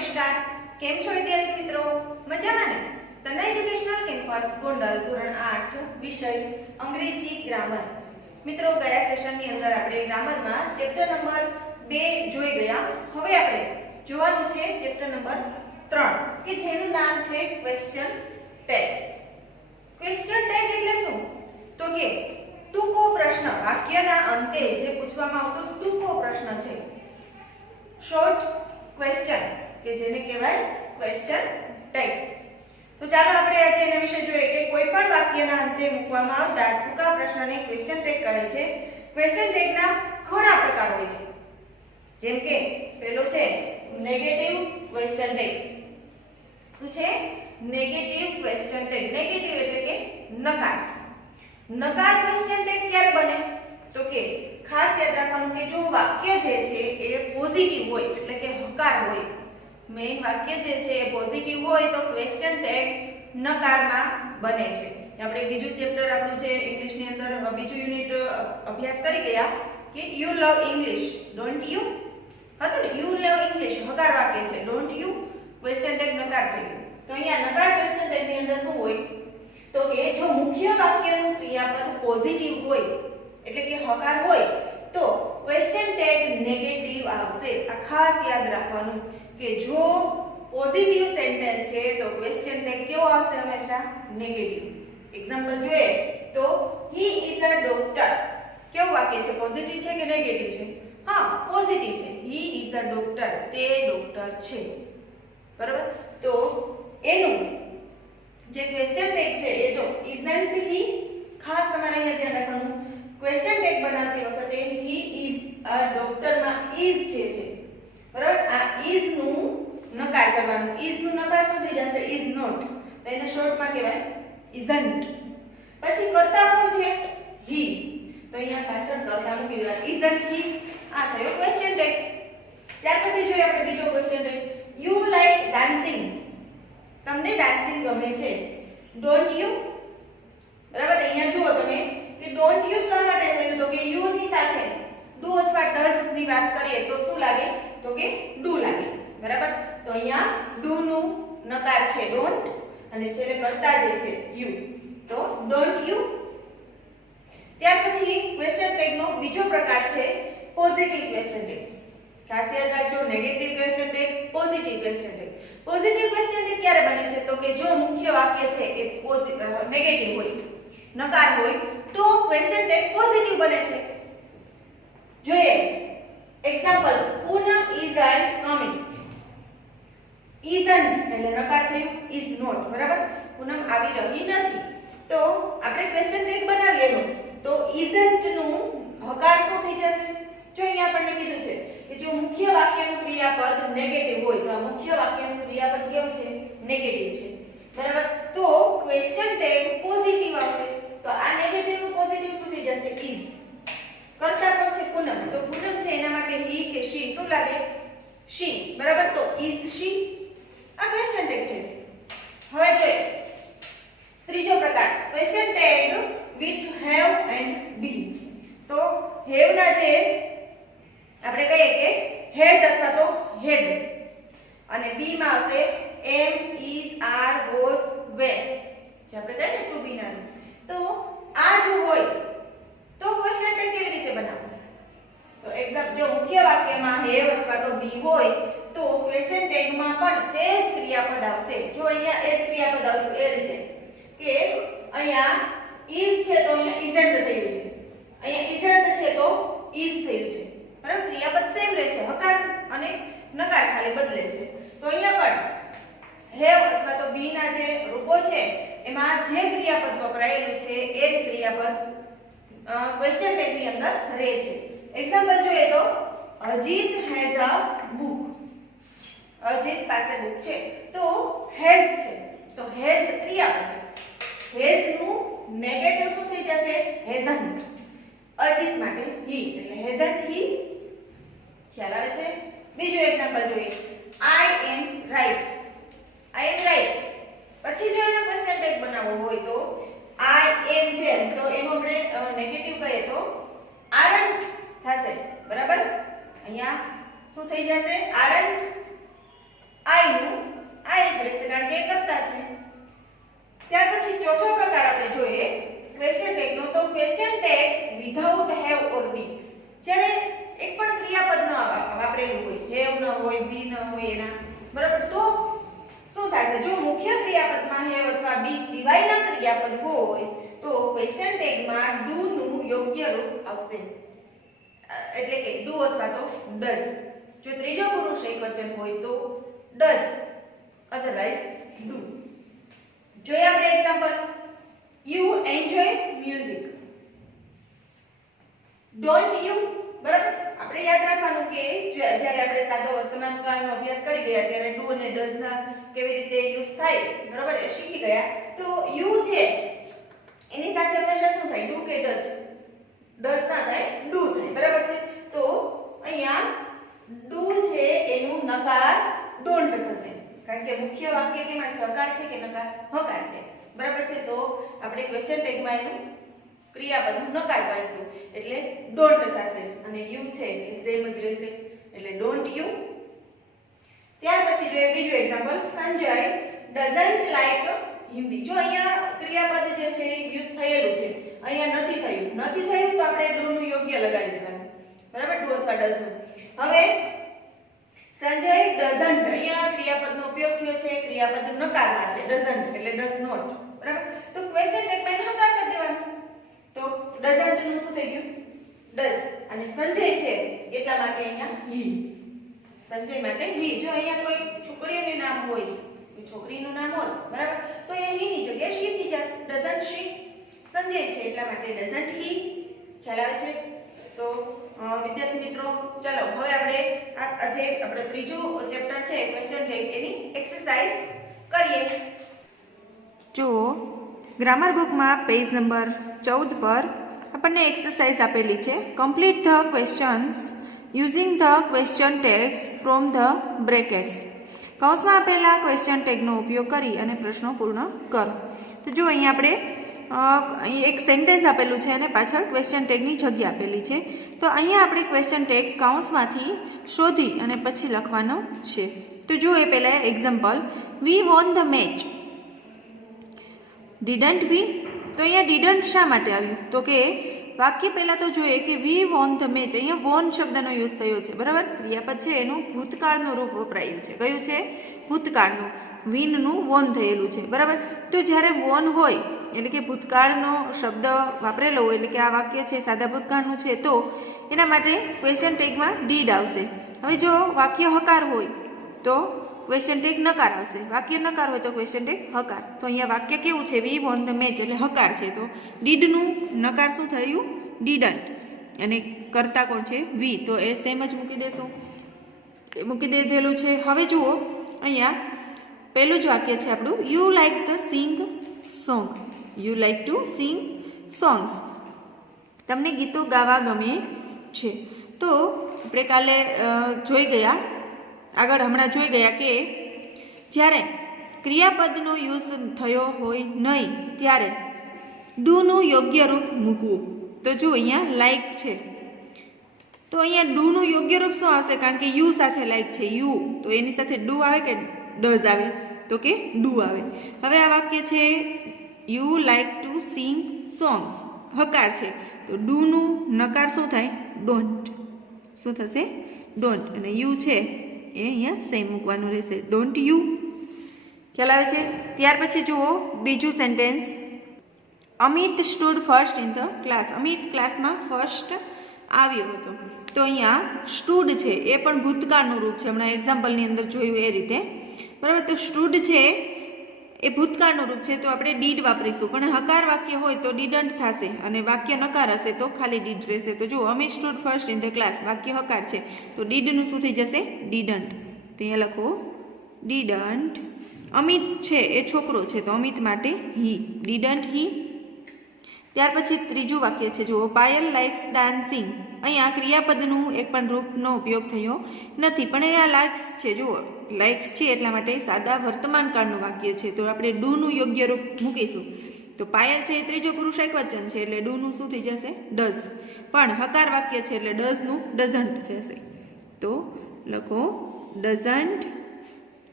નમસ્કાર, કેમ છો વિદ્યાર્થી મિત્રો? મજામાં ને? તન્ના એજ્યુકેશનલ કેમ્પસ ગોંડલ ધોરણ 8 વિષય અંગ્રેજી ગ્રામર. મિત્રો, ગયા સેશનની અંદર આપણે ગ્રામરમાં ચેપ્ટર નંબર 2 જોઈ ગયા. હવે આપણે જોવાનું છે ચેપ્ટર નંબર 3 કે જેનું નામ છે ક્વેશ્ચન ટેગ્સ. ક્વેશ્ચન ટેગ એટલે શું? તો કે ટૂંકો પ્રશ્ન, વાક્યના અંતે જે પૂછવામાં આવતો ટૂંકો પ્રશ્ન છે, શોર્ટ ક્વેશ્ચન, કે જેને કહેવાય ક્વેશ્ચન ટેગ. તો ચાલો આપણે આજે એના વિશે જોઈએ કે કોઈ પણ વાક્યના અંતે મૂકવામાં આવતા ટૂંકા પ્રશ્નને ક્વેશ્ચન ટેગ કહે છે. ક્વેશ્ચન ટેગના ઘણા પ્રકાર હોય છે, જેમ કે પહેલો છે નેગેટિવ ક્વેશ્ચન ટેગ. શું છે? Negative question tag. નેગેટિવ એટલે કે નકાર. નકાર ક્વેશ્ચન ટેગ ક્યારે બને? તો કે ખાસ યાદ રાખવાનું કે જો વાક્ય જે છે એ પોઝિટિવ હોય એટલે કે હકાર હોય, મેઇન વાક્ય જે છે એ પોઝિટિવ હોય તો ક્વેશ્ચન ટેગ નકારમાં બને છે. આપણે બીજું ચેપ્ટર આપણું જે ઇંગ્લિશની અંદર બીજું યુનિટ અભ્યાસ કરી ગયા કે you love English don't you હતું ને. યુ લવ ઇંગ્લિશ હકાર વાક્ય છે, ડોન્ટ યુ ક્વેશ્ચન ટેગ નકાર થઈ ગયું. તો અહીંયા નકાર ક્વેશ્ચન ટેગ ની અંદર શું હોય તો કે જો મુખ્ય વાક્યનું ક્રિયાપદ પોઝિટિવ હોય એટલે કે હકાર હોય તો ક્વેશ્ચન ટેગ નેગેટિવ આવશે. આ ખાસ યાદ રાખવાનું કે જો પોઝિટિવ સેન્ટેન્સ છે તો ક્વેશ્ચન ટેગ કેવો આવશે? હંમેશા નેગેટિવ. એક્ઝામ્પલ જોઈએ તો હી ઇઝ અ ડોક્ટર. કેવું વાક્ય છે? પોઝિટિવ છે કે નેગેટિવ છે? હા, પોઝિટિવ છે. હી ઇઝ અ ડોક્ટર, તે ડોક્ટર છે. બરાબર? તો એનું જે ક્વેશ્ચન ટેગ છે એ જો isn't he, ખાસ તમારે અહીંયા ધ્યાન રાખવાનું ક્વેશ્ચન ટેગ બનાવતી વખતે he is a doctor માં is જે છે, બરાબર, આ is નું નકાર કરવાનું. is નું નકાર શું થઈ જશે? is not. તો એને શોર્ટમાં કહેવાય isn't. પછી કર્તા કોણ છે? he. તો અહીંયા પાછળ કર્તા મૂકી દેવાનું isn't he. આ થયો ક્વેશ્ચન ટેગ. ત્યાર પછી જોઈએ આપણે બીજો question tag. you like dancing. તમને ડાન્સિંગ ગમે છે, ડોન્ટ યુ. બરાબર? અહીંયા જુઓ તમે કે ડોન્ટ યુ શા માટે થયું? તો કે યુ ની સાથે ડુ અથવા ડઝ ની વાત કરીએ તો શું લાગે? તો કે ડુ લાગે. બરાબર? તો અહીંયા ડુ નું નકાર છે ડોન્ટ અને છેલ્લે કર્તા જે છે યુ, તો ડોન્ટ યુ. ત્યાર પછી ક્વેશ્ચન ટેગ નો બીજો પ્રકાર છે પોઝિટિવ ક્વેશ્ચન ટેગ. ખાસ યાદ રાખજો, negative question tag, positive question tag. Positive question tag ક્યારે બને છે? તો કે જો મુખ્ય વાક્ય છે એ નેગેટિવ હોય, નકાર હોય તો ક્વેશ્ચન ટેગ પોઝિટિવ બને છે. જોઈએ example, Poonam isn't coming. isn't એટલે નકાર થયું, is not. બરાબર? પૂનમ આવી રહી નથી. તો આપણે ક્વેશ્ચન ટેગ બનાવીએ એનો તો isn't નું હકાર શું થઈ જશે? જો અહીંયા આપણને કીધું છે કે જો મુખ્ય વાક્યનું ક્રિયાપદ નેગેટિવ હોય તો આ મુખ્ય વાક્યનું ક્રિયાપદ કેવું છે? નેગેટિવ છે. બરાબર? તો ક્વેશ્ચન ટેગ પોઝિટિવ આવશે. તો આ નેગેટિવ નું પોઝિટિવ શું થઈ જશે? is. કર્તા કોણ છે? પૂનમ. તો પૂનમ છે એના માટે he કે she શું લાગે? she. બરાબર? તો is she. આ ક્વેશ્ચન ટેગ છે. હવે જોઈએ ત્રીજો પ્રકાર question tag with have and be. તો have ના જે આપણે કહીએ કે હેઝ અથવા તો હેડ અને બી માં આવશે એમ, ઇઝ, આર, વોઝ, વેર. જે આપણે કહીએ ને ટુ બી ના. તો આ જો હોય તો ક્વેશ્ચન ટેગ કેવી રીતે બનાવવું? તો એક્ઝામ્પલ જો મુખ્ય વાક્યમાં હેવ અથવા તો બી હોય તો ક્વેશ્ચન ટેગમાં પણ તે જ ક્રિયાપદ આવશે. જો અહીંયા એ જ ક્રિયાપદ આવ્યું એ રીતે કે અહીંયા ઇઝ છે તો અહીંયા isn't થયું છે, અહીંયા isn't છે તો is થયું છે. બરાબર? ક્રિયાપદ સેમ રહે છે, હકાર અને નકાર ખાલી બદલે છે. તો અહીંયા પણ હેવ અથવા તો બી ના જે રૂપો છે એમાં જે ક્રિયાપદ વપરાયેલું છે એ જ ક્રિયાપદ ક્વેશ્ચન ટેગ ની અંદર રહે છે. એક્ઝામ્પલ જોઈએ તો Ajit has a book. Ajit પાસે બુક છે તો હેઝ છે તો હેઝ ક્રિયાપદ છે. હેઝ નું નેગેટિવ શું થઈ જશે? હેઝન્ટ. અજીત માટે he એટલે હેઝન્ટ he. ખ્યાલ આવે છે? બીજો એક્ઝામ્પલ જોઈએ. I am right. I am right. પછી જો એનો ક્વેશ્ચન ટેગ બનાવવો હોય તો I am છે તો એનો આપણે નેગેટિવ કહીએ તો aren't થશે. બરાબર? અહીંયા શું થઈ જશે? aren't I ત્યાર પછી ચોથો પ્રકાર આપણે જોઈએ ક્વેશ્ચન ટેગનો. તો ક્વેશ્ચન ટેગ વિધાઉટ હેવ ઓર બી. જ્યારે એક પણ ક્રિયાપદ ન વાપરેલું હોય, હેવ ન હોય, બી ન હોય એના, બરાબર, તો શું થશે? જો મુખ્ય ક્રિયાપદમાં હેવ અથવા બી સિવાયના ક્રિયાપદ હોય તો ક્વેશ્ચન ટેગમાં ડુ નું યોગ્ય રૂપ આવશે, એટલે કે ડુ અથવા તો ડઝ. જો ત્રીજો પુરુષ એકવચન હોય તો ડઝ, અધરવાઇઝ ડુ. જોઈએ આપણે example. You enjoy music. Don't you, બરાબર, આપણે યાદ રાખવાનું કે જ્યારે આપણે સાદો વર્તમાન કાળનો અભ્યાસ કરી ગયા ત્યારે ડુ અને ડઝ ના કેવી રીતે યુઝ થાય, બરાબર, એ શીખી ગયા. તો યુ છે એની સાથે હંમેશા શું થાય? ડુ કે ડઝ? ડઝ ના થાય, ડુ થાય, બરાબર છે. તો અહીંયા ડુ છે એનું નકાર ડોન્ટ થશે, કારણ કે મુખ્ય વાક્ય કેમાં છે? હકાર છે કે નકાર? હકાર છે, બરાબર છે. તો આપણે ક્વેશ્ચન ટેગમાં એનું ક્રિયાપદનું નકાર પાડીશું એટલે ડોન્ટ થશે, અને યુ છે એ સેમ જ રહેશે એટલે ડોન્ટ યુ. ત્યાર પછી જોઈએ બીજું example. Sanjay doesn't like Hindi. જો અહીંયા ક્રિયાપદ જે છે એ યુઝ થયેલું છે, અહીંયા નથી થયું તો આપણે ડુ નું યોગ્ય લગાડી દેવાનું, બરાબર, ડુ અથવા ડઝ નું. હવે સંજય ડઝન્ટ, અહીંયા ક્રિયાપદનો ઉપયોગ થયો છે, ક્રિયાપદ નકારમાં છે, ડઝન્ટ એટલે ડઝ નોટ, બરાબર. તો ક્વેશ્ચન ટેગમાં એને નકાર કરી દેવાનું. તો ડઝન્ટ નું શું થઈ ગયું? ડઝ. અને સંજય છે એટલા માટે અહીંયા હી, સંજય માટે હી. જો અહીંયા કોઈ છોકરીઓનું નામ હોય, કોઈ છોકરીનું નામ હોત, બરાબર, તો અહીંયા હી ની જગ્યાએ શી થઈ જાય. ડઝન્ટ શી. સંજય છે એટલા માટે ડઝન્ટ હી. ખ્યાલ આવે છે? તો વિદ્યાર્થી મિત્રો, ચાલો હવે આપણે આજે આપણો ત્રીજું ચેપ્ટર છે ક્વેશ્ચન ટેગ, એની એક્સરસાઇઝ કરીએ. જો ગ્રામર બુકમાં પેજ નંબર 14 પર આપણને એક્સરસાઇઝ આપેલી છે. Complete the questions using the question tags from the brackets. કૌંસમાં આપેલા ક્વેશ્ચન ટેગનો ઉપયોગ કરી અને પ્રશ્નો પૂર્ણ કરો. તો જો અહીંયા આપણે અહીં એક સેન્ટેન્સ આપેલું છે અને પાછળ ક્વેશ્ચન ટેગની જગ્યા આપેલી છે. તો અહીંયા આપણે ક્વેશ્ચન ટેગ કૌંસમાંથી શોધી અને પછી લખવાનો છે. તો જો એ પહેલાં example. We won the match. Didn't we? તો અહીંયા ડીડન્ટ શા માટે આવ્યું? તો કે વાક્ય પહેલાં તો જોઈએ કે વી વોન ધ મેચ. અહીંયા વોન શબ્દનો યુઝ થયો છે, બરાબર. ક્રિયાપદ છે એનું ભૂતકાળનું રૂપ વપરાયું છે. કયું છે? ભૂતકાળનું. વિનનું વોન થયેલું છે, બરાબર. તો જ્યારે વોન હોય એટલે કે ભૂતકાળનો શબ્દ વાપરેલો હોય, એટલે કે આ વાક્ય છે સાદા ભૂતકાળનું છે, તો એના માટે ક્વેશ્ચન ટેગમાં ડીડ આવશે. હવે જો વાક્ય હકાર હોય તો ક્વેશ્ચન ટેગ નકાર આવશે. વાક્ય નકાર હોય તો ક્વેશ્ચન ટેગ હકાર. તો અહીંયા વાક્ય કેવું છે? વી વોન ધ મેચ એટલે હકાર છે, તો ડીડનું નકાર શું થયું? ડીડન્ટ. અને કરતા કોણ છે? વી. તો એ સેમ જ મૂકી દેશું, એ મૂકી દીધેલું છે. હવે જુઓ અહીંયા પહેલું જ વાક્ય છે આપણું. You like the sing song. You like to sing songs. તમને ગીતો ગાવા ગમે છે. તો આપણે કાલે જોઈ ગયા, આગળ હમણાં જોઈ ગયા કે જ્યારે ક્રિયાપદનો યુઝ થયો હોય નહીં ત્યારે ડુનું યોગ્ય રૂપ મૂકવું. તો જો અહીંયા લાઈક છે તો અહીંયા ડુનું યોગ્ય રૂપ શું આવશે? કારણ કે યુ સાથે લાઈક છે, યુ, તો એની સાથે ડુ આવે કે ડઝ આવે? તો કે ડુ આવે. હવે આ વાક્ય છે you like to sing songs, હકાર છે, તો ડુનું નકાર શું થાય? ડોન્ટ. શું થશે? ડોન્ટ. અને યુ છે એ અહીંયા સેમ મૂકવાનું રહેશે, ડોન્ટ યુ. ખ્યાલ આવે છે? ત્યાર પછી જુઓ બીજું sentence. Amit stood first in the class. Amit ક્લાસમાં ફર્સ્ટ આવ્યો હતો. તો અહીંયા સ્ટૂડ છે એ પણ ભૂતકાળનું રૂપ છે, હમણાં એક્ઝામ્પલની અંદર જોયું એ રીતે, બરાબર. તો સ્ટૂડ છે એ ભૂતકાળનું રૂપ છે, તો આપણે ડીડ વાપરીશું. પણ હકાર વાક્ય હોય તો ડીડન્ટ થશે, અને વાક્ય નકાર હશે તો ખાલી ડીડ રહેશે. તો જો Amit stood first in the class, વાક્ય હકાર છે, તો ડીડનું શું થઈ જશે? ડીડન્ટ. તો અહીંયા લખો ડીડન્ટ. અમિત છે એ છોકરો છે, તો અમિત માટે હી, ડીડન્ટ હી. ત્યાર પછી ત્રીજું વાક્ય છે જુઓ. Payal likes dancing. અહીંયા ક્રિયાપદનું એક પણ રૂપનો ઉપયોગ થયો નથી, પણ અહીંયા લાઇક્સ છે, જુઓ લાઇક્સ છે એટલા માટે સાદા વર્તમાન કાળનું વાક્ય છે, તો આપણે ડુનું યોગ્ય રૂપ મૂકીશું. તો પાયલ છે એ ત્રીજો પુરુષ એકવચન છે એટલે ડુનું શું થઈ જશે? ડઝ. પણ હકાર વાક્ય છે એટલે ડઝનું ડઝન્ટ થશે. તો લખો ડઝન્ટ.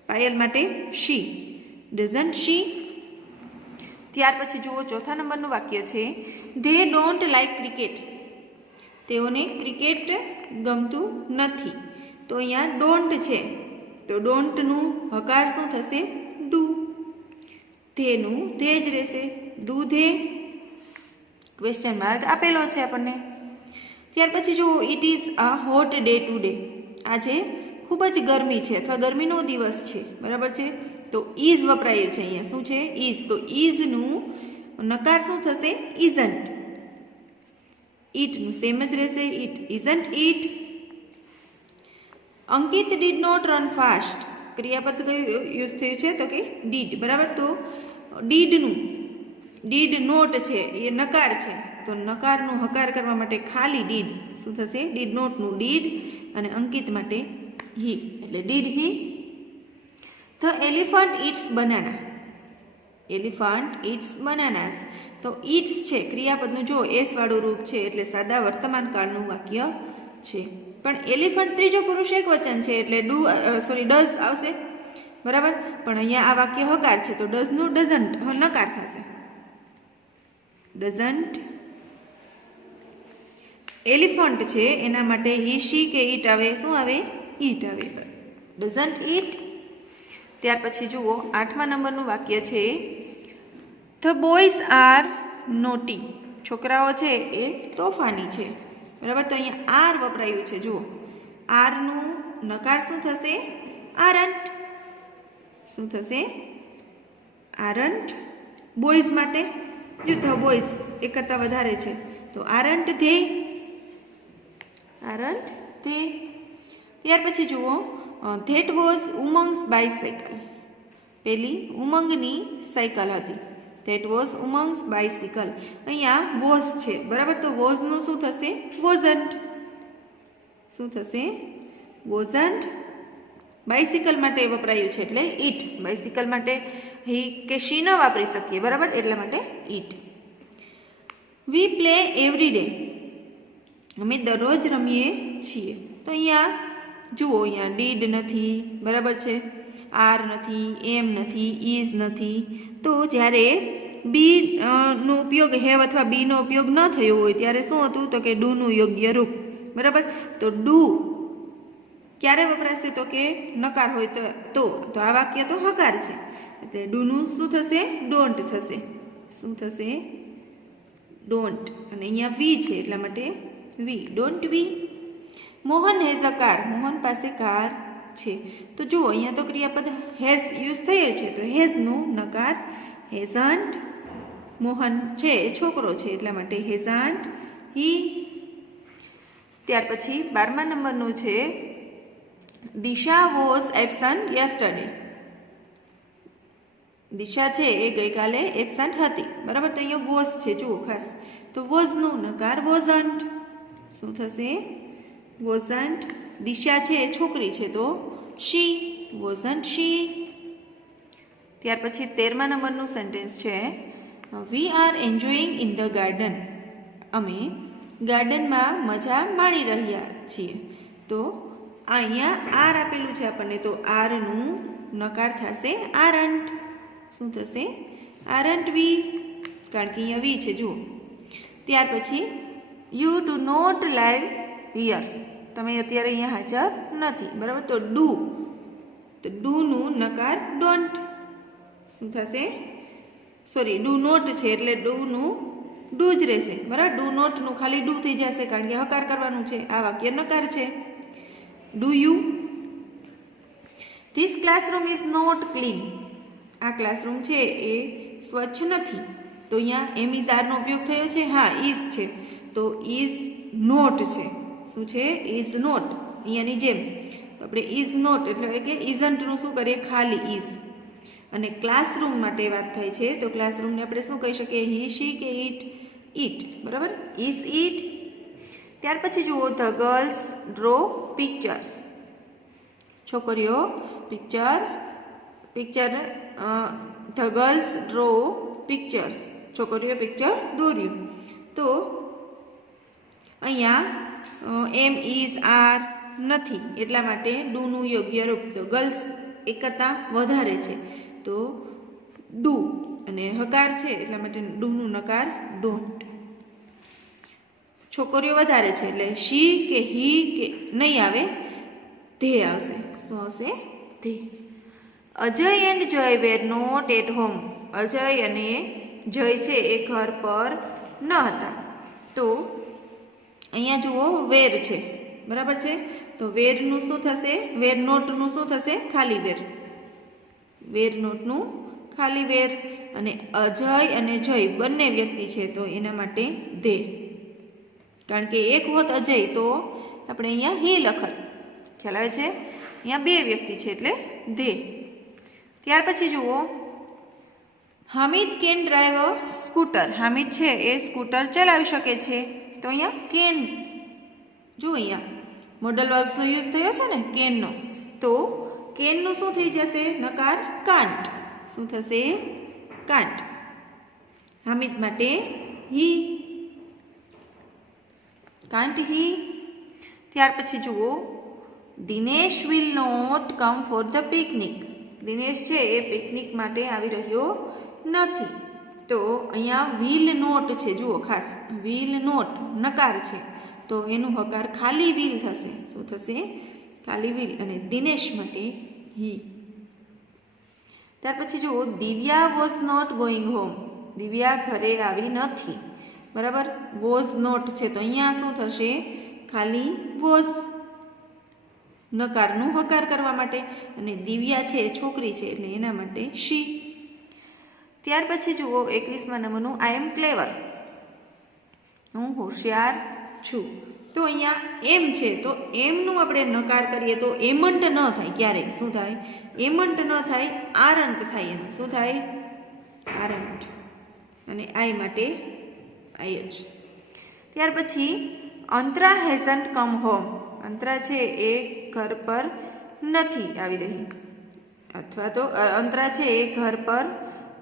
પાયલ માટે શી, ડઝન્ટ શી. ત્યાર પછી જુઓ ચોથા નંબરનું વાક્ય છે ધે ડોન્ટ લાઇક ક્રિકેટ. તેઓને ક્રિકેટ ગમતું નથી. તો અહીંયા ડોન્ટ છે તો ડોન્ટનું હકાર શું થશે? ડુ. ધેનું ધે જ રહેશે. ડુ ધે ક્વેશ્ચન માર્ક આપેલો છે આપણને. ત્યાર પછી જુઓ it is a hot day today. આજે ખૂબ જ ગરમી છે અથવા ગરમીનો દિવસ છે, બરાબર છે. તો ઇઝ વપરાયું છે અહીંયા. શું છે? ઇઝ. તો ઇઝનું નકાર શું થશે? ઇઝન્ટ. ઇટનું સેમ જ રહેશે. It isn't it. Ankit did not run fast. ક્રિયાપદ કયું યુઝ થયું છે? તો કે ડીડ, બરાબર. તો ડીડ નોટ છે એ નકાર છે, તો નકારનું હકાર કરવા માટે ખાલી ડીડ શું થશે? ડીડ નોટનું ડીડ અને અંકિત માટે હી એટલે did he. The elephant eats banana. Elephant eats bananas. તો ઇટ્સ છે ક્રિયાપદનું જો એસ વાળું રૂપ છે એટલે સાદા વર્તમાન કાળનું વાક્ય છે. પણ એલિફન્ટ ત્રીજો પુરુષ એક વચન છે એટલે ડઝ આવશે, બરાબર. પણ અહીંયા આ વાક્ય હકાર છે તો ડઝનું ડઝન્ટ નકાર થશે. ડઝન્ટ. એલિફન્ટ છે એના માટે હી શી કે ઈટ આવે? શું આવે? ઈટ આવે. ડઝન્ટ ઈટ. ત્યાર પછી જુઓ આઠમા નંબરનું વાક્ય છે ધ બોયઝ આર નોટી. છોકરાઓ છે એ તોફાની છે, બરાબર. તો અહીંયા આર વપરાયું છે. જુઓ આરનું નકાર શું થશે? આરન્ટ. શું થશે? આરન્ટ. બોયઝ માટે જો ધ બોયઝ એક કરતાં વધારે છે તો આરન્ટ ધે. Aren't they. ત્યાર પછી જુઓ ધેટ વોઝ ઉમંગ્સ બાયસાઇકલ. પેલી ઉમંગની સાયકલ હતી. That was Umang's bicycle. અહીંયા વોઝ છે, બરાબર. તો વોઝનું શું થશે? વોઝન્ટ. શું થશે? વોઝન્ટ. બાયસિકલ માટે વપરાયું છે એટલે ઈટ. બાયસિકલ માટે હી કે શી ન વાપરી શકીએ, બરાબર. એટલા માટે it. We play every day. અમે દરરોજ રમીએ છીએ. તો અહીંયા જુઓ અહીંયા ડીડ નથી, બરાબર છે. આર નથી, એમ નથી, ઇઝ નથી. તો જ્યારે બી નો ઉપયોગ હેવ અથવા બીનો ઉપયોગ ન થયો હોય ત્યારે શું હતું? તો કે ડુનું યોગ્ય રૂપ, બરાબર. તો ડુ ક્યારે વપરાશે? તો કે નકાર હોય તો આ વાક્ય તો હકાર છે એટલે ડુનું શું થશે? ડોન્ટ થશે. શું થશે? ડોન્ટ. અને અહીંયા વી છે એટલા માટે we. Don't we. Mohan has a car. Mohan પાસે કાર છે. તો જુઓ અહીંયા તો ક્રિયાપદ હેઝ યુઝ થયેલ છે તો હેઝનું નકાર હેઝન્ટ. મોહન છે એ છોકરો છે એટલા માટે હેઝન્ટ હી. ત્યાર પછી 12મા નંબરનું છે દિશા વોઝ એબસન્ટ યસ્ટરડે. દિશા છે એ ગઈકાલે એબસન્ટ હતી, બરાબર. તો અહીંયા વોઝ છે જુઓ ખાસ. તો વોઝનું નકાર વોઝન્ટ. શું થશે? વોઝન્ટ. દિશા છે એ છોકરી છે તો શી. વોઝન્ટ શી. ત્યાર પછી 13મા નંબરનું સેન્ટેન્સ છે we are enjoying in the garden. અમે ગાર્ડનમાં મજા માણી રહ્યા છીએ. તો અહીંયા આર આપેલું છે આપણને તો આરનું નકાર થશે આરન્ટ. શું થશે? Aren't we. કારણ કે અહીંયા વી છે જુઓ. ત્યાર પછી you do not live here. તમે અત્યારે અહીંયા હાજર નથી, બરાબર. તો ડુ. તો ડુનું નકાર ડોન્ટ. શું થશે? સોરી ડુ નોટ છે એટલે ડુનું ડુ જ રહેશે, બરાબર. ડુ નોટનું ખાલી ડુ થઈ જશે કારણ કે હકાર કરવાનું છે. આ વાક્ય નકાર છે. Do you. This classroom is not clean. આ ક્લાસરૂમ છે એ સ્વચ્છ નથી. તો અહીંયા એમ ઇઝ આરનો ઉપયોગ થયો છે. હા ઇઝ છે તો ઇઝ નોટ છે. શું છે? Is not. અહીંયાની જેમ તો આપણે ઇઝ નોટ એટલે કે ઇઝન્ટનું શું કરીએ? ખાલી ઇઝ. અને ક્લાસરૂમ માટે વાત થાય છે તો ક્લાસરૂમને આપણે શું કહી શકીએ? હી શી કે ઈટ. ઈટ, બરાબર. ઇઝ ઈટ. ત્યાર પછી જુઓ ધ ગર્લ્સ ડ્રો પિક્ચર્સ. છોકરીઓ picture the girls draw pictures. છોકરીઓ પિક્ચર દોર્યું. તો અહીંયા એમ ઇઝ આર નથી એટલા માટે ડુનું યોગ્ય રૂપ. તો ગર્લ્સ એક કરતાં વધારે છે તો ડુ અને અને હકાર છે એટલા માટે ડુનું નકાર ડોન્ટ. છોકરીઓ વધારે છે એટલે શી કે હી કે નહીં આવે, ધે આવશે. શું આવશે? They. Ajay and Jay were not at home. Ajay અને જય છે એ ઘર પર ન હતા. તો અહીંયા જુઓ વેર છે, બરાબર છે. તો વેરનું શું થશે? વેર નોટનું શું થશે? ખાલી વેર. વેર નોટનું ખાલી વેર. અને અજય અને જય બંને વ્યક્તિ છે તો એના માટે ધે. કારણ કે એક હોત અજય તો આપણે અહીંયા હી લખત. ખ્યાલ આવે છે? અહીંયા બે વ્યક્તિ છે એટલે ધે. ત્યાર પછી જુઓ Hamid can drive a scooter. Hamid છે એ સ્કૂટર ચલાવી શકે છે. તો અહીંયા કેન, જો અહીંયા મોડલ વર્બ્સનો યુઝ થયો છે ને કેનનો, તો કેનનું શું થઈ જશે? નકાર કાન્ટ. શું થશે? કાન્ટ. હામિદ માટે હી, કાન્ટ હી. ત્યાર પછી જુઓ Dinesh will not come for the picnic. Dinesh છે એ પિકનિક માટે આવી રહ્યો નથી. તો અહીંયા વિલ નોટ છે, જુઓ ખાસ વિલ નોટ નકાર છે તો એનું હકાર ખાલી વિલ થશે. શું થશે? ખાલી વિલ. અને દિનેશ માટે હી. ત્યાર પછી જુઓ Divya was not going home. Divya ઘરે આવી નથી, બરાબર. વોઝ નોટ છે તો અહીંયા શું થશે? ખાલી વોઝ, નકારનું હકાર કરવા માટે. અને દિવ્યા છે એ છોકરી છે એટલે એના માટે શી. ત્યાર પછી જુઓ 21મા નંબરનું આઈ એમ ક્લેવર. હું હોશિયાર છું. તો અહીંયા એમ છે તો એમનું આપણે નકાર કરીએ તો એમન્ટ ન થાય ક્યારેય. શું થાય? એમન્ટ ન થાય, આરંટ થાય. એનું શું થાય? આરંટ. અને આઈ માટે આઈ જ. ત્યાર પછી અંતરા હેઝન્ટ કમ હોમ. અંતરા છે એ ઘર પર નથી આવી રહી, અથવા તો અંતરા છે એ ઘર પર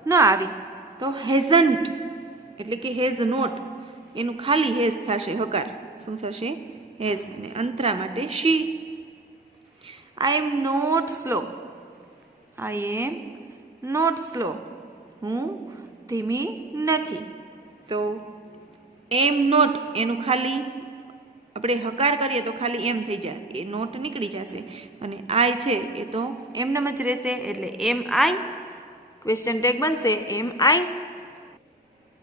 ન આવી. તો હેઝન્ટ એટલે કે હેઝ નોટ, એનું ખાલી હેઝ થશે હકાર. શું થશે? હેઝ. અને અંતરા માટે she. I am not slow. I am not slow. હું ધીમી નથી. તો એમ નોટ એનું ખાલી આપણે હકાર કરીએ તો ખાલી એમ થઈ જાય, એ નોટ નીકળી જશે. અને આઈ છે એ તો એમનામ જ રહેશે એટલે એમ આઈ. ક્વેશ્ચન ટેગ બનશે એમ આઈ.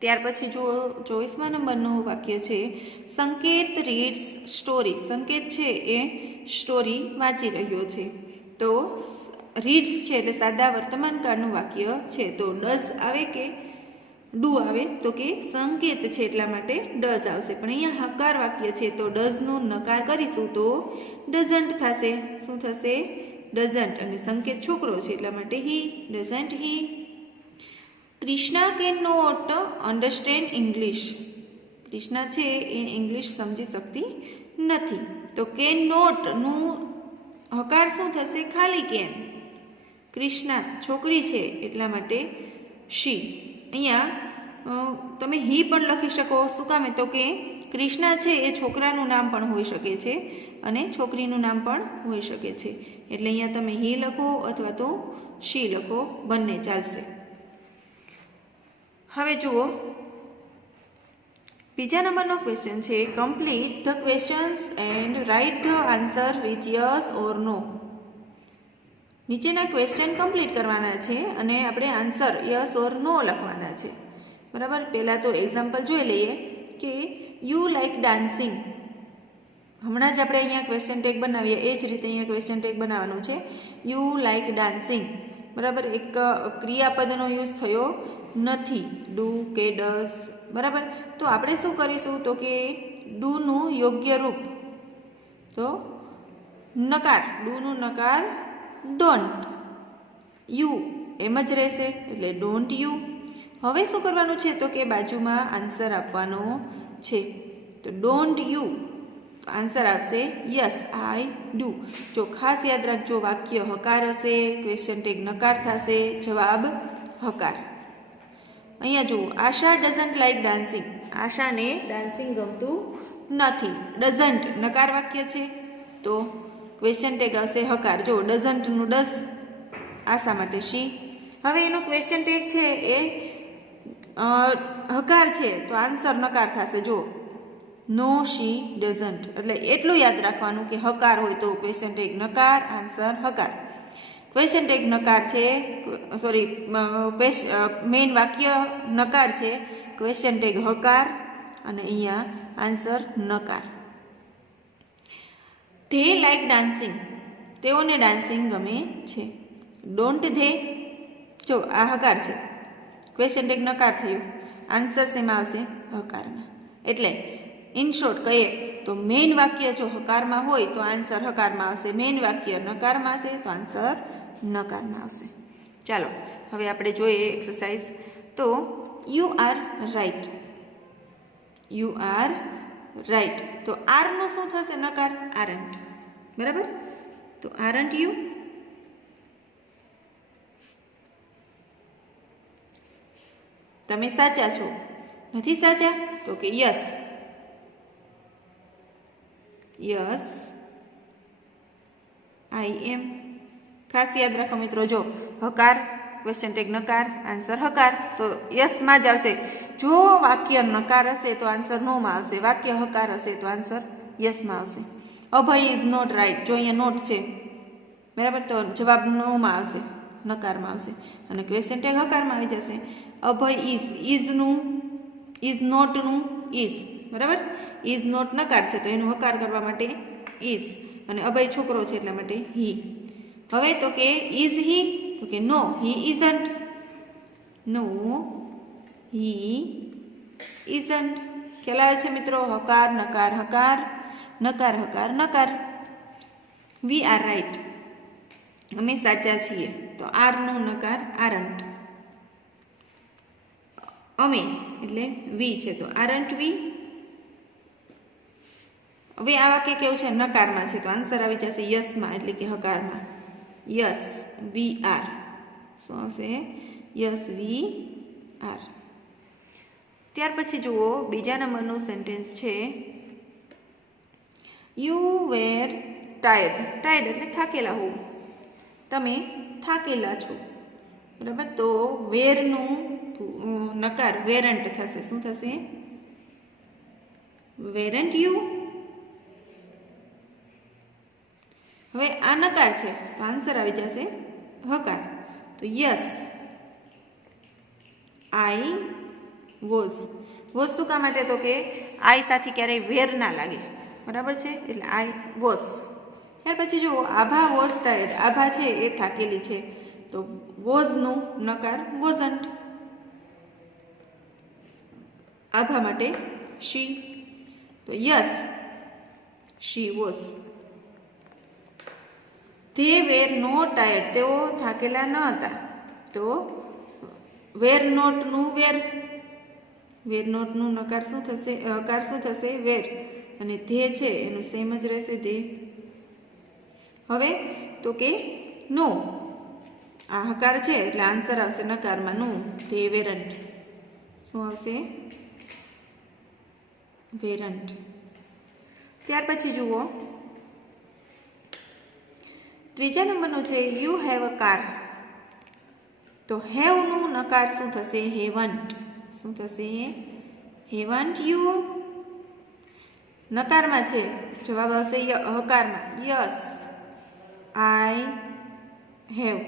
ત્યાર પછી જો 24મા નંબરનું વાક્ય છે સંકેત રીડ્સ સ્ટોરી. સંકેત છે એ સ્ટોરી વાંચી રહ્યો છે. તો રીડ્સ છે એટલે સાદા વર્તમાનકાળનું વાક્ય છે. તો ડઝ આવે કે ડુ આવે? તો કે સંકેત છે એટલા માટે ડઝ આવશે. પણ અહીંયા હકાર વાક્ય છે તો ડઝનું નકાર કરીશું તો ડઝન્ટ થશે. શું થશે? ડઝન્ટ. અને સંકેત છોકરો છે એટલા માટે he. Doesn't he. Krishna can not understand English. Krishna છે એ ઇંગ્લિશ સમજી શકતી નથી. તો કેન નોટનું હકાર શું થશે? ખાલી કેન. ક્રિષ્ના છોકરી છે એટલા માટે શી. અહીંયા તમે હી પણ લખી શકો. શું કામે? તો કે ક્રિષ્ના છે એ છોકરાનું નામ પણ હોઈ શકે છે અને છોકરીનું નામ પણ હોઈ શકે છે. એટલે અહીંયા તમે હી લખો અથવા તો શી લખો, બંને ચાલશે. હવે જુઓ બીજા નંબરનો ક્વેશ્ચન છે complete the questions and write the answer with yes or no. નીચેના ક્વેશ્ચન કમ્પ્લીટ કરવાના છે અને આપણે આન્સર યસ ઓર નો લખવાના છે, બરાબર. પહેલાં તો એક્ઝામ્પલ જોઈ લઈએ કે યુ લાઇક ડાન્સિંગ. હમણાં જ આપણે અહીંયા ક્વેશ્ચન ટેગ બનાવીએ એ જ રીતે અહીંયા ક્વેશ્ચન ટેગ બનાવવાનું છે. યુ લાઇક ડાન્સિંગ, બરાબર. એક ક્રિયાપદનો યુઝ થયો નથી, ડુ કે ડઝ, બરાબર. તો આપણે શું કરીશું તો કે ડુનું યોગ્ય રૂપ તો નકાર, ડુનું નકાર ડોન્ટ. યુ એમ જ રહેશે એટલે ડોન્ટ યુ. હવે શું કરવાનું છે તો કે બાજુમાં આન્સર આપવાનો છે. તો ડોન્ટ યુ તો આન્સર આવશે યસ આઈ ડુ. જો ખાસ યાદ રાખજો વાક્ય હકાર હશે, ક્વેશ્ચન ટેગ નકાર થશે, જવાબ હકાર. અહીંયા જુઓ આશા ડઝન્ટ લાઇક ડાન્સિંગ. આશાને ડાન્સિંગ ગમતું નથી. ડઝન્ટ નકાર વાક્ય છે તો ક્વેશ્ચન ટેગ આવશે હકાર. જો ડઝન્ટનું ડઝ, આશા માટે શી. હવે એનો ક્વેશ્ચન ટેગ છે એ હકાર છે તો આન્સર નકાર થશે. જો નો શી ડઝન્ટ, એટલે એટલું યાદ રાખવાનું કે હકાર હોય તો ક્વેશ્ચન ટેગ નકાર, આન્સર હકાર. ક્વેશ્ચન ટેગ નકાર છે, સોરી મેઇન વાક્ય નકાર છે, ક્વેશ્ચન ટેગ હકાર અને અહીંયા આન્સર નકાર. ધે લાઈક ડાન્સિંગ, તેઓને ડાન્સિંગ ગમે છે. ડોન્ટ ધે, જો આ હકાર છે, ક્વેશ્ચન ટેગ નકાર થયો, આન્સર શેમાં આવશે? હકારમાં. એટલે ઇન શોર્ટ કહીએ તો મેઇન વાક્ય જો હકારમાં હોય તો આન્સર હકારમાં આવશે, મેઇન વાક્ય નકારમાં હશે તો આન્સર નકારમાં આવશે. ચાલો હવે આપણે જોઈએ એક્સરસાઇઝ. તો you are right, you are right, તો આરનું શું થશે? નકાર, આરન્ટ. બરાબર, તો આરન્ટ યુ. તમે સાચા છો, નથી સાચા? તો કે યસ, યસ આઈ એમ. ખાસ યાદ રાખો મિત્રો, જો હકાર ક્વેશ્ચન ટેગ નકાર, આન્સર હકાર, તો યસમાં જ આવશે. જો વાક્ય નકાર હશે તો આન્સર નોમાં આવશે, વાક્ય હકાર હશે તો આન્સર યસમાં આવશે. અભય ઇઝ નોટ રાઈટ, જો અહીંયા નોટ છે બરાબર, તો જવાબ નોમાં આવશે, નકારમાં આવશે, અને ક્વેશ્ચન ટેગ હકારમાં આવી જશે. અભય ઇઝનું, ઇઝ નોટનું ઇઝ, બરાબર, ઇઝ નોટ નકાર છે તો એનું હકાર કરવા માટે ઇઝ, અને અભય છોકરો છે એટલા માટે હી. હવે તો કે ઇઝ હી, તો કે નો હી ઇઝન્ટ, નો હી ઇઝન્ટ. ખ્યાલ આવે છે મિત્રો? હકાર નકાર હકાર, નકાર હકાર નકાર. વી આર રાઈટ, અમે સાચા છીએ, તો આરનો નકાર આરન્ટ. અમે એટલે વી છે તો આરન્ટ વી. હવે આ વાક્ય કેવું છે? નકારમાં છે તો આન્સર આવી જશે યસમાં, એટલે કે હકારમાં. યસ વી આર, શું આવશે? Yes we are. ત્યાર પછી જુઓ બીજા નંબરનું સેન્ટેન્સ છે યુ વેર ટાયર્ડ. ટાયર્ડ એટલે થાકેલા હોવું, તમે થાકેલા છો, બરાબર. તો વેરનું નકાર વેરન્ટ થશે. શું થશે? વેરન્ટ યુ. હવે આ નકાર છે તો આન્સર આવી જશે હકાર. તો યસ આઈ વોઝ. વોઝ શું કામ માટે? તો કે આઈ સાથે ક્યારેય વેર ના લાગે, બરાબર છે, એટલે આઈ વોઝ. ત્યાર પછી જુઓ આભા વોઝ ટાયર્ડ, આભા છે એ થાકેલી છે, તો વોઝનું નકાર વોઝન્ટ. આભા માટે શી, તો yes she was. They were not tired, તેઓ થાકેલા ન હતા, તો વેર નોટનું વેર, વેર નોટનું નકાર શું થશે? હકાર શું થશે? વેર, અને ધે છે એનું સેમ જ રહેશે ધે. હવે તો કે નો, આ હકાર છે એટલે આન્સર આવશે નકારમાં નો, ધે વેરન્ટ. શું આવશે? વેરન્ટ. ત્યાર પછી જુઓ ત્રીજા નંબરનું છે યુ હેવ અ કાર. તો હેવનું નકાર શું થશે? હેવન્ટ. શું થશે? Haven't you. નકારમાં છે, જવાબ આવશે હકારમાં. Yes I have.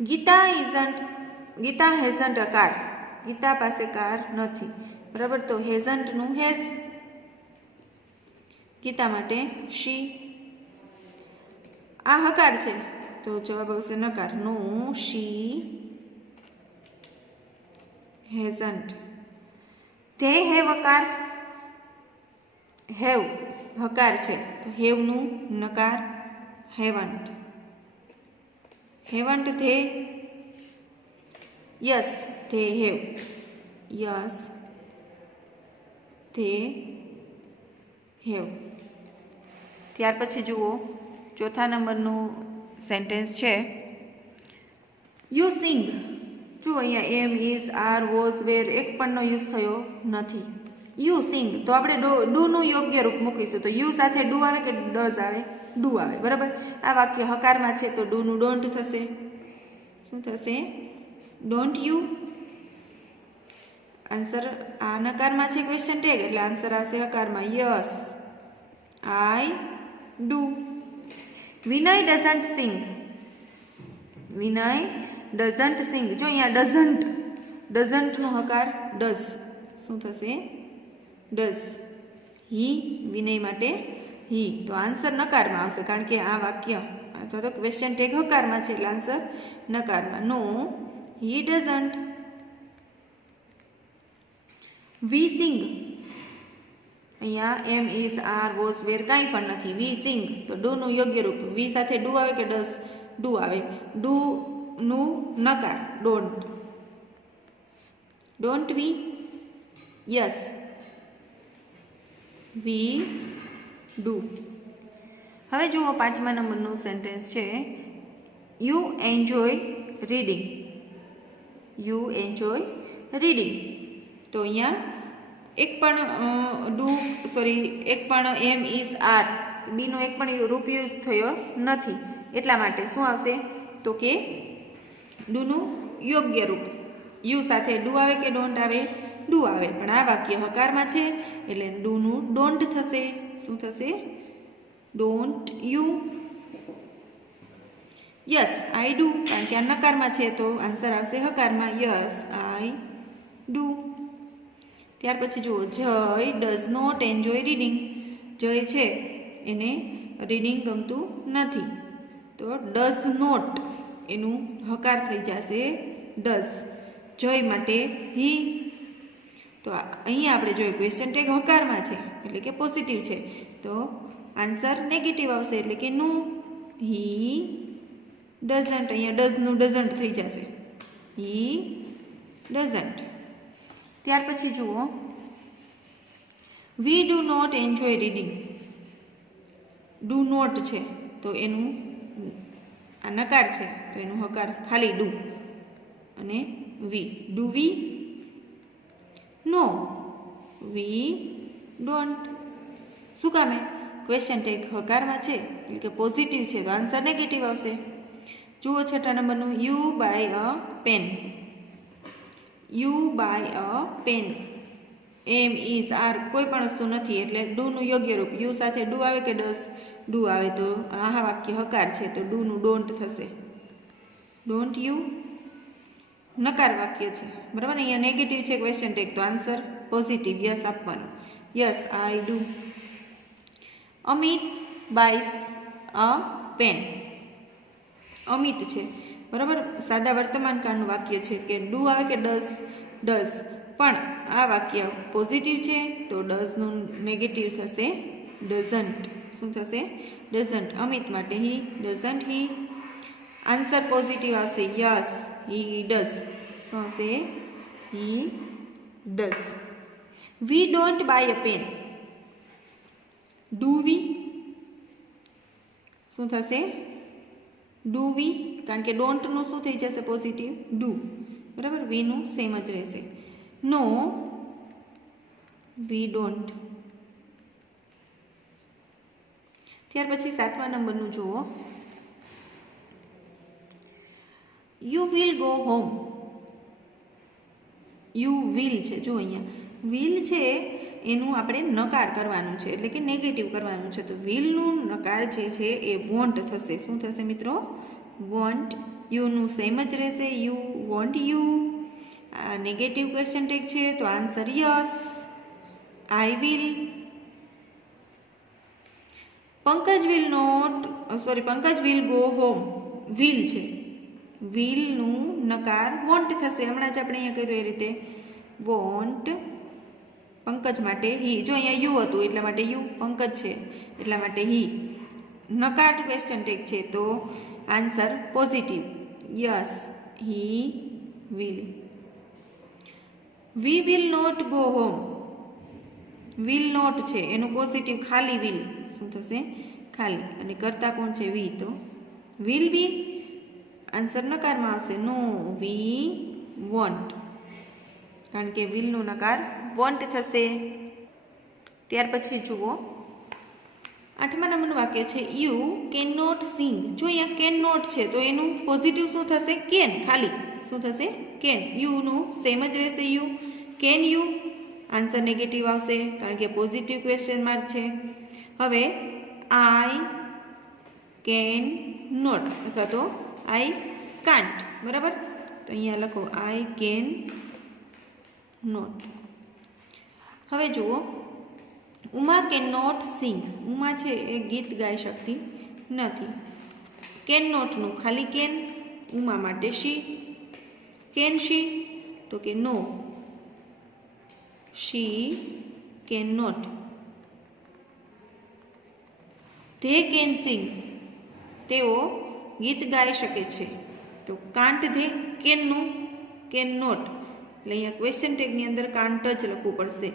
Gita isn't, Gita hasn't a car, Gita પાસે કાર નથી, બરાબર, તો હેઝન્ટનું હેઝ, ગીતા માટે શી. આ હકાર છે તો જવાબ આવશે નકાર. No she hasn't. They have a car, have હકાર છે તો હેવનું નકાર haven't. Haven't they. Yes they have, yes they have. ત્યાર પછી જુઓ ચોથા નંબરનું સેન્ટેન્સ છે યુ સિંગ. જો અહીંયા એમ, ઇઝ, આર, વોઝ, વેર એક પણનો યુઝ થયો નથી. યુ સિંગ, તો આપણે ડુનું યોગ્ય રૂપ મૂકીશું, તો યુ સાથે ડુ આવે કે ડઝ આવે? ડુ આવે, બરાબર. આ વાક્ય હકારમાં છે તો ડુનું ડોન્ટ થશે. શું થશે? Don't you. આન્સર આ નકારમાં છે ક્વેશ્ચન ટેગ એટલે આન્સર આવશે હકારમાં. Yes I do. Vinay doesn't Singh. Vinay doesn't સિંગ. જો અહીંયા ડઝન્ટનો હકાર ડઝ. શું થશે? ડઝ. હી વિનય માટે હી. તો આન્સર નકારમાં આવશે કારણ કે આ વાક્ય અથવા તો ક્વેશ્ચન ટેગ હકારમાં છે એટલે આન્સર નકારમાં. નો હી ડઝન્ટ. વી સિંગ. અહીંયા એમ ઇઝ આર વોઝ વેર કાંઈ પણ નથી. વી સિંગ તો ડુનું યોગ્ય રૂપ. વી સાથે ડુ આવે કે ડઝ? ડુ આવે. ડુ નું નકાર don't. Don't we? Yes we do. હવે જુઓ 5મા નંબરનું સેન્ટેન્સ છે you enjoy reading. You enjoy reading. તો અહીંયા એક પણ એમ ઇઝ આર બીનો એક પણ રૂપ યુઝ થયો નથી એટલા માટે શું આવશે તો કે ડુનું યોગ્ય રૂપ. યુ સાથે ડુ આવે કે ડોન્ટ આવે? ડુ આવે. પણ આ વાક્ય હકારમાં છે એટલે ડુનું ડોન્ટ થશે. શું થશે? Don't you. Yes I do. કારણ કે આ નકારમાં છે તો આન્સર આવશે હકારમાં. Yes I do. ત્યાર પછી જુઓ જય ડઝ નોટ એન્જોય રીડિંગ. જય છે એને રીડિંગ ગમતું નથી તો ડઝ નોટ એનું હકાર થઈ જશે ડઝ. જય માટે હી. તો અહીંયા આપણે જોઈએ ક્વેશ્ચન ટેગ હકારમાં છે એટલે કે પોઝિટિવ છે તો આન્સર નેગેટિવ આવશે એટલે કે નું. હી ડઝન્ટ. અહીંયા ડઝનું ડઝન્ટ થઈ જશે. હી ડઝન્ટ. ત્યાર પછી જુઓ we do not enjoy reading. Do not છે તો એનું આ નકાર છે તો એનું હકાર ખાલી ડુ અને વી. Do we? No we don't. શું કામે? ક્વેશ્ચન ટેગ હકારમાં છે એટલે કે પોઝિટિવ છે તો આન્સર નેગેટિવ આવશે. જુઓ 6ઠા નંબરનું you buy a pen. You buy a pen. Am is are કોઈ પણ વસ્તુ નથી એટલે ડુનું યોગ્ય રૂપ. યુ સાથે ડુ આવે કે ડઝ? ડુ આવે તો આ વાક્ય હકાર છે તો ડુનું ડોન્ટ થશે. ડોન્ટ યુ નકાર વાક્ય છે બરાબર. અહીંયા નેગેટિવ છે ક્વેશ્ચન ટેગ તો આન્સર પોઝિટિવ યસ આપવાનું. Yes I do. Amit buys a pen. Amit છે બરાબર. સાદા વર્તમાન કાળનું વાક્ય છે કે ડુ આવે કે ડઝ? ડઝ. પણ આ વાક્ય પોઝિટિવ છે તો ડઝનું નેગેટિવ થશે ડઝન્ટ. શું થશે? ડઝન્ટ. અમિત માટે he doesn't he. Answer positive આવશે. Yes he does. શું આવશે? He does. We don't buy a pen. Do we? શું થશે? Do we. કારણ કે ડોન્ટનું શું થઈ જશે? પોઝિટિવ ડુ બરાબર. વીનું સેમ જ રહેશે. નો વી ડોન્ટ. ત્યાર પછી 7મા નંબરનું જુઓ you will go home. You will છે જો અહીંયા વિલ છે એનું આપણે નકાર કરવાનું છે એટલે કે નેગેટિવ કરવાનું છે તો વિલનું નકાર જે છે એ વોન્ટ થશે. શું થશે મિત્રો? વોન્ટ. યુનું સેમ જ રહેશે. You want you. આ નેગેટિવ ક્વેશ્ચન ટેગ છે તો answer yes I will. Pankaj will go home. Will છે. વિલનું નકાર વોન્ટ થશે. હમણાં જ આપણે અહીંયા કર્યું એ રીતે વોન્ટ. પંકજ માટે હી. જો અહીંયા યુ હતું એટલા માટે યુ. પંકજ છે એટલા માટે હી. નકાર ક્વેશ્ચન ટેગ છે તો answer positive yes he will. We will not go home. Will not છે એનું પોઝિટિવ ખાલી વિલ. શું થશે? ખાલી. અને કરતા કોણ છે? વી. તો વિલ બી. આન્સર નકારમાં આવશે. નો વી વોન્ટ. કારણ કે વિલનું નકાર વોન્ટ થશે. ત્યાર પછી જુઓ 8મા નંબરનું વાક્ય છે યુ કેન નોટ સિંગ. જો અહીંયા કેન નોટ છે તો એનું પોઝિટિવ શું થશે? કેન. ખાલી. શું થશે? કેન. યુનું સેમ જ રહેશે. You can you answer negative આવશે કારણ કે પોઝિટિવ ક્વેશ્ચન માર્ક છે. હવે આઈ કેન નોટ અથવા તો આઈ કાન્ટ, બરાબર. તો અહીંયા લખો આઈ કેન નોટ. હવે જુઓ, Uma can not sing. Uma છે એ ગીત ગાઈ શકતી નથી. કેન નોટનું ખાલી કેન, ઉમા માટે શી. કેન શી તો કે no, she can not. They can sing, તેઓ ગીત ગાઈ શકે છે. તો કાન્ટ ધે, કેનનું કેન નોટ, એટલે અહીંયા ક્વેશ્ચન ટેગની અંદર કાન્ટ જ લખવું પડશે.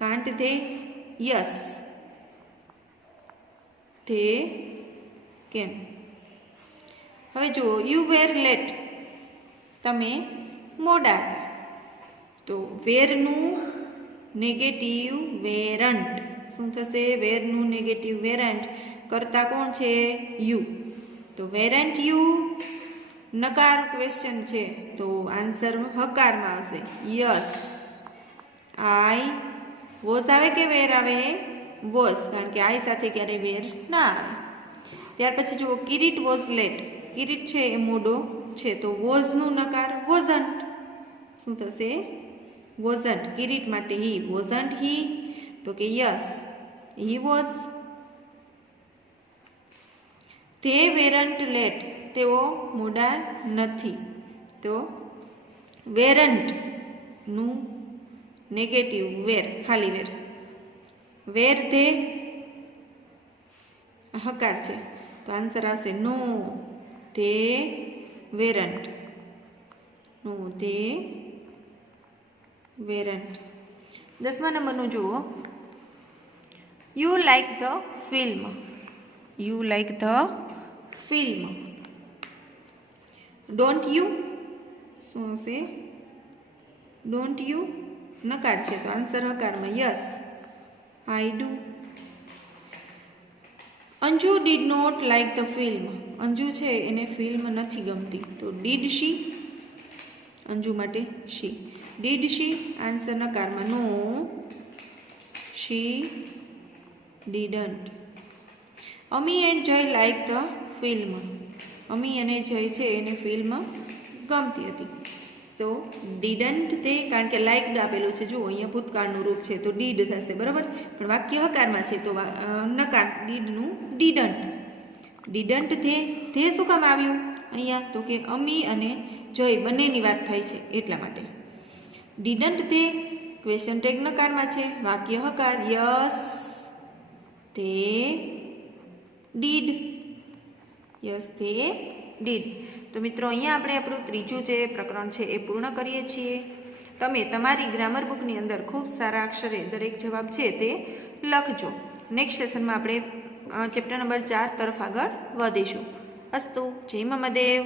Can't they, yes they can. હવે જુઓ, યુ વેર લેટ, તમે મોડા હતા. તો વેરનું નેગેટિવ વેરન્ટ શું થશે? વેરનું નેગેટિવ વેરન્ટ કરતા કોણ છે? યુ. તો વેરન્ટ યુ નકાર ક્વેશ્ચન છે તો આન્સર હકારમાં આવશે, યસ. આઈ વોઝ આવે કે વેર આવે? વોઝ, કારણ કે આઈ સાથે ક્યારેય વેર ના આવે. ત્યાર પછી જુઓ, કિરીટ વોઝ લેટ. કિરીટ છે એ મોડો છે તો વોઝનું નકાર વોઝન્ટ શું થશે? વોઝન્ટ. કિરીટ માટે હી, વોઝન્ટ હી તો કે યસ હી વોઝ. તે વેરન્ટ લેટ, તેઓ મોડા નથી. તો વેરન્ટનું નેગેટિવ વેર, ખાલી વેર. વેર ધે હકાર છે તો આન્સર આવશે નો ધે વેરન્ટ. No they વેરન્ટ. 10મા નંબરનું જુઓ, you like the film. You like the film. Don't you શું હશે? ડોન્ટ યુ નકાર છે તો આન્સર હકારમાં, yes I do. Anju did not like the film. Anju છે એને ફિલ્મ નથી ગમતી તો ડીડ શી, અંજુ માટે શી. ડીડ શી આન્સર નકારમાં, no she didn't. Ami and Jay like the film. Ami અને જય છે એને ફિલ્મ ગમતી હતી તો ડીડન્ટ તે, કારણ કે લાઈક આપેલું છે, જુઓ અહીંયા ભૂતકાળનું રૂપ છે તો ડીડ થશે, બરાબર. પણ વાક્ય હકારમાં છે તો નકાર, ડીડનું ડીડન્ટ. ડીડન્ટ ધે શું કામ આવ્યું અહીંયા? તો કે અમી અને જય બંનેની વાત થાય છે એટલા માટે. ડીડન્ટ ધે ક્વેશ્ચન ટેગ નકારમાં છે, વાક્ય હકાર, યસ તે ડીડ. યસ તે ડીડ. તો મિત્રો અહીંયા આપણે આપણું ત્રીજું જે પ્રકરણ છે એ પૂર્ણ કરીએ છીએ. તમે તમારી ગ્રામર બુકની અંદર ખૂબ સારા અક્ષરે દરેક જવાબ છે તે લખજો. નેક્સ્ટ સેશનમાં આપણે ચેપ્ટર નંબર 4 તરફ આગળ વધીશું. અસ્તુ. જય મહાદેવ.